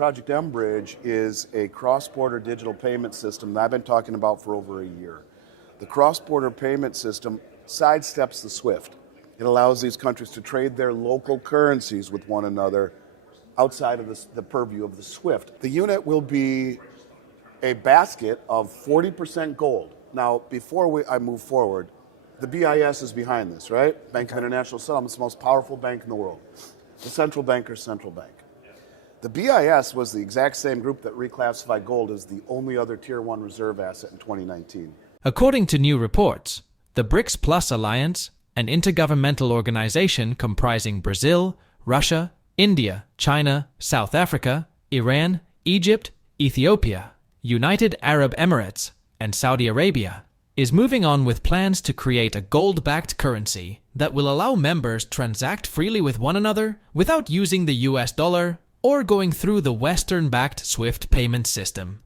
Project M-Bridge is a cross-border digital payment system that I've been talking about for over a year. The cross-border payment system sidesteps the SWIFT. It allows these countries to trade their local currencies with one another outside of the purview of the SWIFT. The unit will be a basket of 40% gold. Now, before I move forward, the BIS is behind this, right? Bank of International Settlements, the most powerful bank in the world. The central banker's central bank. The BIS was the exact same group that reclassified gold as the only other Tier 1 reserve asset in 2019. According to new reports, the BRICS Plus Alliance, an intergovernmental organization comprising Brazil, Russia, India, China, South Africa, Iran, Egypt, Ethiopia, United Arab Emirates, and Saudi Arabia, is moving on with plans to create a gold-backed currency that will allow members transact freely with one another without using the US dollar or going through the Western-backed SWIFT payment system.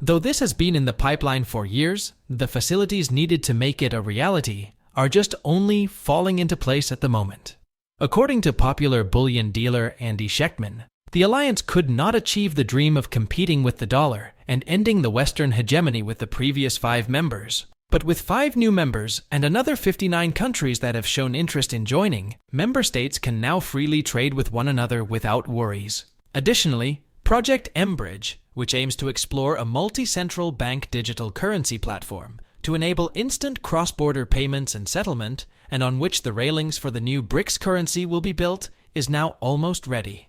Though this has been in the pipeline for years, the facilities needed to make it a reality are just only falling into place at the moment. According to popular bullion dealer Andy Schectman, the alliance could not achieve the dream of competing with the dollar and ending the Western hegemony with the previous 5 members. But with 5 new members and another 59 countries that have shown interest in joining, member states can now freely trade with one another without worries. Additionally, Project M-Bridge, which aims to explore a multi-central bank digital currency platform to enable instant cross-border payments and settlement, and on which the railings for the new BRICS currency will be built, is now almost ready.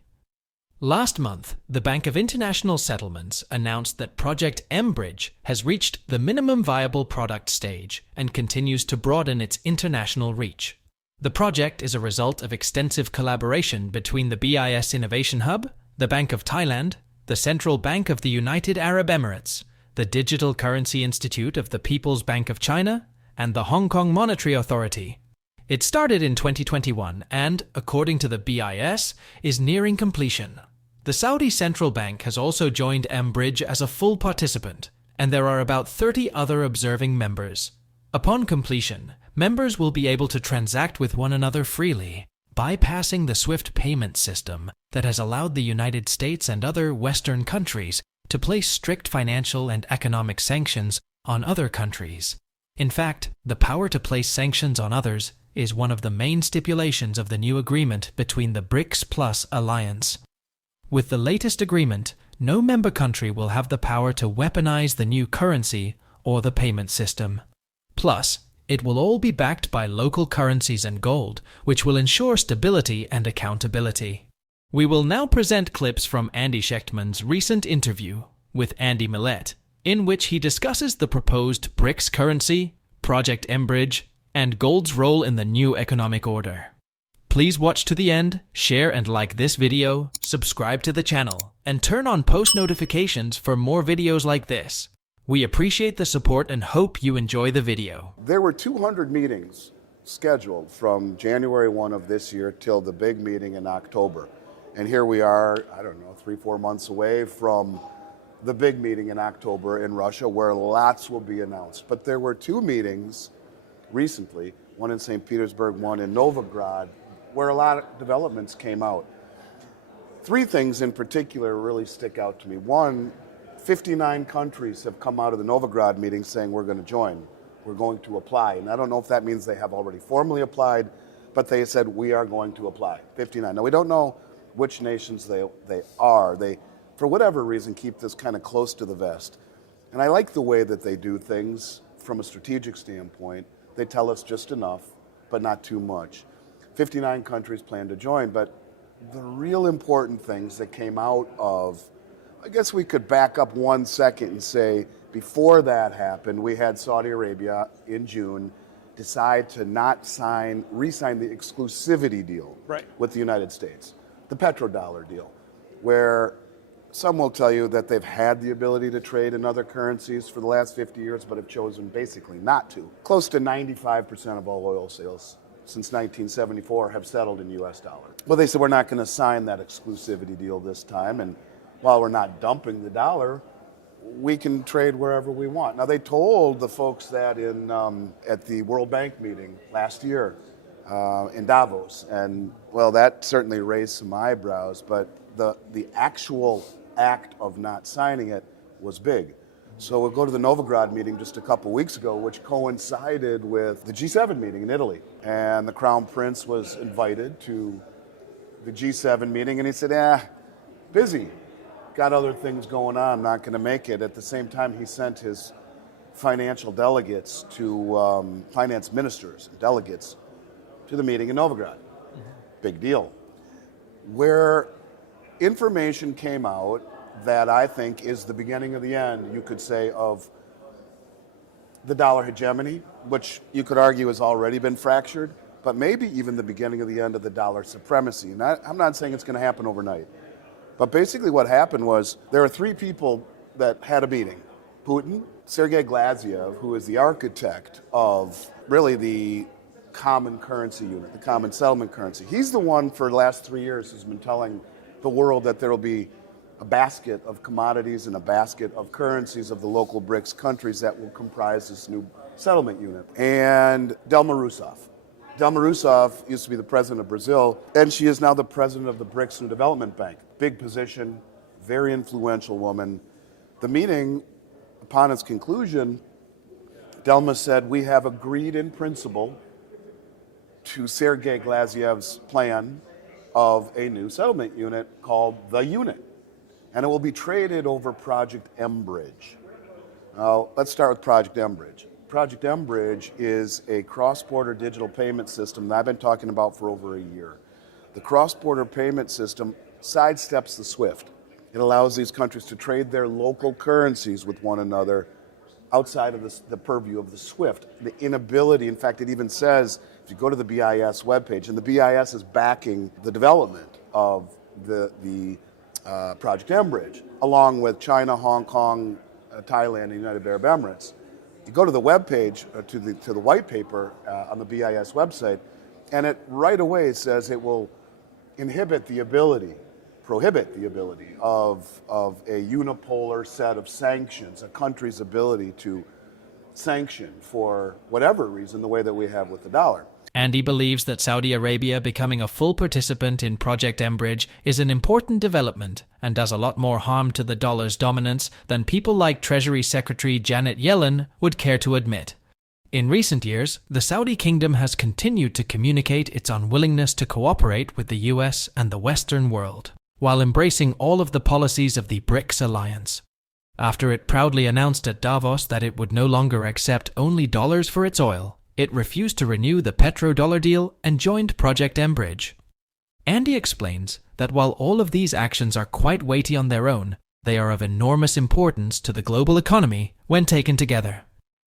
Last month, the Bank of International Settlements announced that Project M-Bridge has reached the minimum viable product stage and continues to broaden its international reach. The project is a result of extensive collaboration between the BIS Innovation Hub, the Bank of Thailand, the Central Bank of the United Arab Emirates, the Digital Currency Institute of the People's Bank of China, and the Hong Kong Monetary Authority. It started in 2021 and, according to the BIS, is nearing completion. The Saudi Central Bank has also joined M-Bridge as a full participant, and there are about 30 other observing members. Upon completion, members will be able to transact with one another freely, bypassing the SWIFT payment system that has allowed the United States and other Western countries to place strict financial and economic sanctions on other countries. In fact, the power to place sanctions on others is one of the main stipulations of the new agreement between the BRICS Plus Alliance. With the latest agreement, no member country will have the power to weaponize the new currency or the payment system. Plus, it will all be backed by local currencies and gold, which will ensure stability and accountability. We will now present clips from Andy Schectman's recent interview with Andy Millet, in which he discusses the proposed BRICS currency, Project M-Bridge, and gold's role in the new economic order. Please watch to the end, share and like this video, subscribe to the channel, and turn on post notifications for more videos like this. We appreciate the support and hope you enjoy the video. There were 200 meetings scheduled from January 1 of this year till the big meeting in October. And here we are, 3-4 months away from the big meeting in October in Russia, where lots will be announced. But there were 2 meetings recently, one in St. Petersburg, one in Novigrad, where a lot of developments came out. 3 things in particular really stick out to me. One, 59 countries have come out of the Novigrad meeting saying we're going to join, we're going to apply. And I don't know if that means they have already formally applied, but they said we are going to apply, 59. Now we don't know which nations they are. They, for whatever reason, keep this kind of close to the vest. And I like the way that they do things from a strategic standpoint. They tell us just enough, but not too much. 59 countries plan to join, but the real important things that came out of, I guess we could back up 1 second and say, before that happened, we had Saudi Arabia in June decide to not re-sign the exclusivity deal with the United States, the petrodollar deal, where some will tell you that they've had the ability to trade in other currencies for the last 50 years, but have chosen basically not to. Close to 95% of all oil sales since 1974 have settled in US dollars. Well, they said we're not going to sign that exclusivity deal this time, and while we're not dumping the dollar, we can trade wherever we want. Now, they told the folks that at the World Bank meeting last year in Davos, and well, that certainly raised some eyebrows, but the actual act of not signing it was big. So we'll go to the Novigrad meeting just a couple weeks ago, which coincided with the G7 meeting in Italy. And the Crown Prince was invited to the G7 meeting, and he said, busy. Got other things going on, not going to make it. At the same time, he sent his financial delegates to, finance ministers and delegates to the meeting in Novigrad. Big deal. Where information came out that I think is the beginning of the end, you could say, of the dollar hegemony, which you could argue has already been fractured, but maybe even the beginning of the end of the dollar supremacy. And I'm not saying it's going to happen overnight. But basically what happened was there are three people that had a meeting. Putin, Sergei Glaziev, who is the architect of really the common currency unit, the common settlement currency. He's the one for the last 3 years who's been telling the world that there will be a basket of commodities and a basket of currencies of the local BRICS countries that will comprise this new settlement unit. And Dilma Rousseff. Dilma Rousseff used to be the president of Brazil, and she is now the president of the BRICS New Development Bank. Big position, very influential woman. The meeting, upon its conclusion, Dilma said, we have agreed in principle to Sergei Glaziev's plan of a new settlement unit called the Unit. And it will be traded over Project M-Bridge. Now, let's start with Project M-Bridge. Project M-Bridge is a cross-border digital payment system that I've been talking about for over a year. The cross-border payment system sidesteps the SWIFT. It allows these countries to trade their local currencies with one another outside of the purview of the SWIFT. The inability, in fact, it even says, if you go to the BIS webpage, and the BIS is backing the development of the Project M-Bridge, along with China, Hong Kong, Thailand, and United Arab Emirates. You go to the webpage, to the white paper on the BIS website, and it right away says it will prohibit the ability of a unipolar set of sanctions, a country's ability to sanction for whatever reason, the way that we have with the dollar. Andy believes that Saudi Arabia becoming a full participant in Project M-Bridge is an important development and does a lot more harm to the dollar's dominance than people like Treasury Secretary Janet Yellen would care to admit. In recent years, the Saudi kingdom has continued to communicate its unwillingness to cooperate with the US and the Western world, while embracing all of the policies of the BRICS alliance. After it proudly announced at Davos that it would no longer accept only dollars for its oil, it refused to renew the petrodollar deal and joined Project M-Bridge. Andy explains that while all of these actions are quite weighty on their own, they are of enormous importance to the global economy when taken together.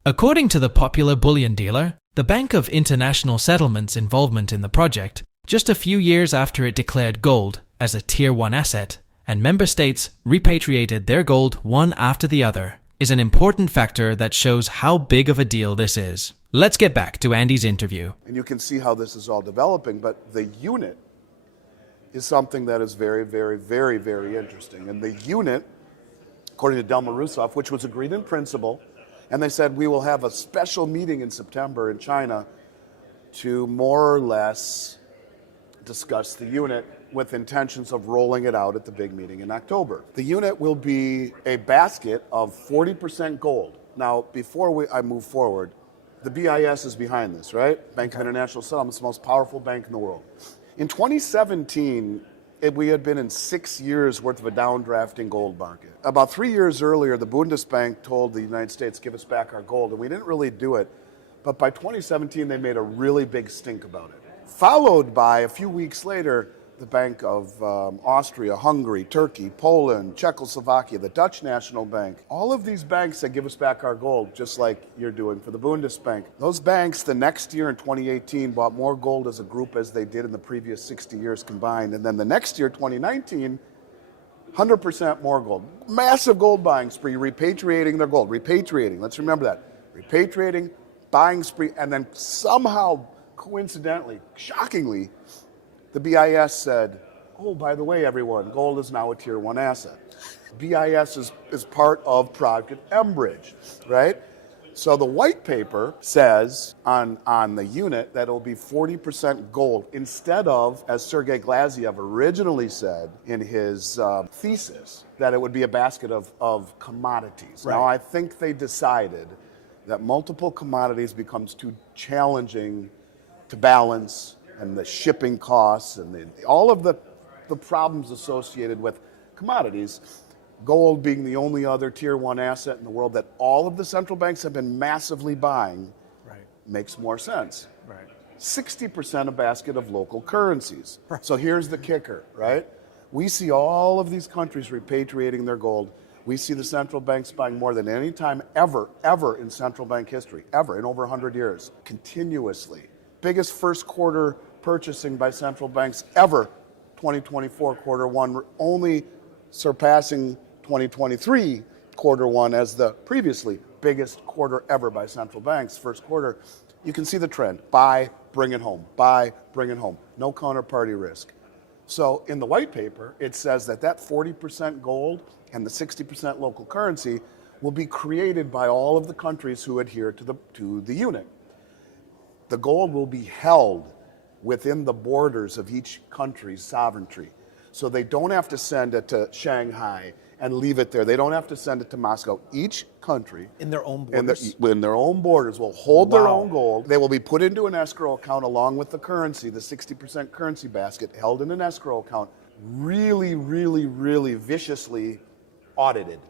According to the popular bullion dealer, the Bank of International Settlements' involvement in the project, just a few years after it declared gold as a Tier 1 asset, and member states repatriated their gold one after the other, is an important factor that shows how big of a deal this is. Let's get back to Andy's interview. And you can see how this is all developing, but the unit is something that is very, very, very, very interesting. And the unit, according to Dilma Rousseff, which was agreed in principle, and they said we will have a special meeting in September in China to more or less discuss the unit with intentions of rolling it out at the big meeting in October. The unit will be a basket of 40% gold. Now, before I move forward, the BIS is behind this, right? Bank of International Settlements, the most powerful bank in the world. In 2017, we had been in 6 years worth of a downdrafting gold market. About 3 years earlier, the Bundesbank told the United States, give us back our gold, and we didn't really do it. But by 2017, they made a really big stink about it. Followed by, a few weeks later, the Bank of Austria, Hungary, Turkey, Poland, Czechoslovakia, the Dutch National Bank. All of these banks said, give us back our gold, just like you're doing for the Bundesbank. Those banks, the next year in 2018, bought more gold as a group as they did in the previous 60 years combined. And then the next year, 2019, 100% more gold. Massive gold buying spree, repatriating their gold. Repatriating, let's remember that. Repatriating, buying spree, and then somehow, coincidentally, shockingly, the BIS said, oh, by the way, everyone, gold is now a Tier 1 asset. BIS is part of Project M-Bridge, right? So the white paper says on the unit that it'll be 40% gold instead of, as Sergei Glaziev originally said in his thesis, that it would be a basket of commodities. Right. Now, I think they decided that multiple commodities becomes too challenging to balance, and the shipping costs and all of the problems associated with commodities. Gold being the only other tier one asset in the world that all of the central banks have been massively buying, Right. makes more sense. Right. 60% a basket of local currencies. So here's the kicker, right? We see all of these countries repatriating their gold. We see the central banks buying more than any time ever in central bank history, ever, in over 100 years, continuously. Biggest first quarter purchasing by central banks ever, 2024 quarter one, only surpassing 2023 quarter one as the previously biggest quarter ever by central banks, first quarter. You can see the trend. Buy, bring it home. Buy, bring it home. No counterparty risk. So in the white paper, it says that 40% gold and the 60% local currency will be created by all of the countries who adhere to the unit. The gold will be held within the borders of each country's sovereignty. So they don't have to send it to Shanghai and leave it there. They don't have to send it to Moscow. Each country In their own borders? in their own borders will hold their Wow. own gold. They will be put into an escrow account along with the currency, the 60% currency basket held in an escrow account, really, really, really viciously audited,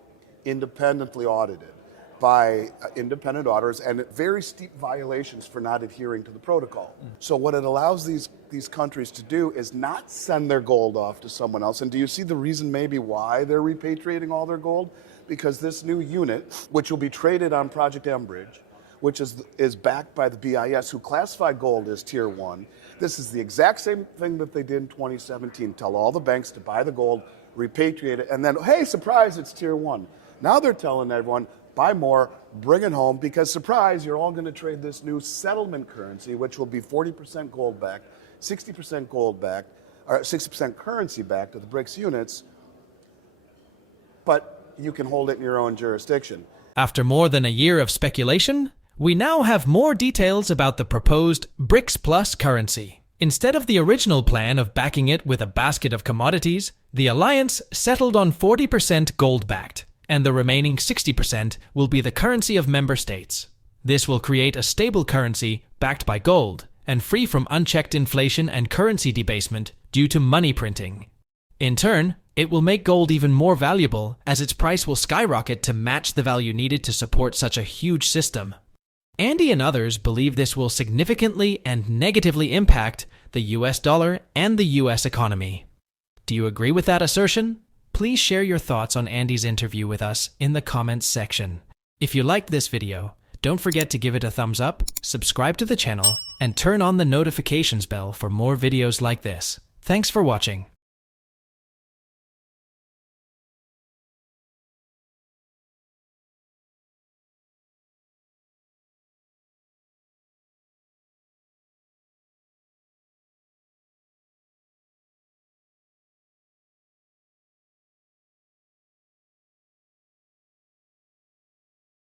independently audited by independent auditors, and very steep violations for not adhering to the protocol. So what it allows these countries to do is not send their gold off to someone else. And do you see the reason maybe why they're repatriating all their gold? Because this new unit, which will be traded on Project Enbridge, which is backed by the BIS, who classify gold as tier one. This is the exact same thing that they did in 2017. Tell all the banks to buy the gold, repatriate it, and then, hey, surprise, it's tier one. Now they're telling everyone, buy more, bring it home, because surprise, you're all going to trade this new settlement currency, which will be 40% gold backed, 60% gold backed, or 60% currency backed to the BRICS units, but you can hold it in your own jurisdiction. After more than a year of speculation, we now have more details about the proposed BRICS Plus currency. Instead of the original plan of backing it with a basket of commodities, the alliance settled on 40% gold-backed, and the remaining 60% will be the currency of member states. This will create a stable currency backed by gold and free from unchecked inflation and currency debasement due to money printing. In turn, it will make gold even more valuable as its price will skyrocket to match the value needed to support such a huge system. Andy and others believe this will significantly and negatively impact the US dollar and the US economy. Do you agree with that assertion? Please share your thoughts on Andy's interview with us in the comments section. If you liked this video, don't forget to give it a thumbs up, subscribe to the channel, and turn on the notifications bell for more videos like this. Thanks for watching.